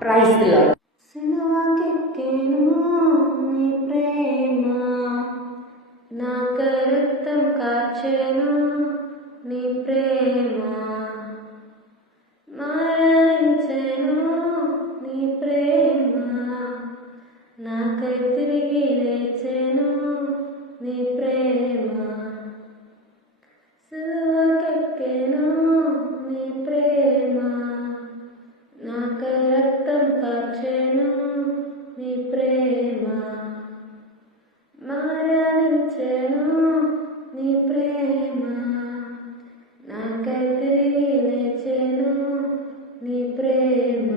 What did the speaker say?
Praise the lord. సిలువకెక్కెను నీ ప్రేమ, నాక రక్తం కార్చెను నీ ప్రేమ, మరణించెను నీ ప్రేమ, నాకై తిరిగి లేచెను నీ ప్రేమ. సిలువకెక్కెను నీ ప్రేమ, నాక రక్తం కార్చెను నీ ప్రేమ, మరణించెను నీ ప్రేమ, నాకై తిరిగి లేచెను నీ ప్రేమ.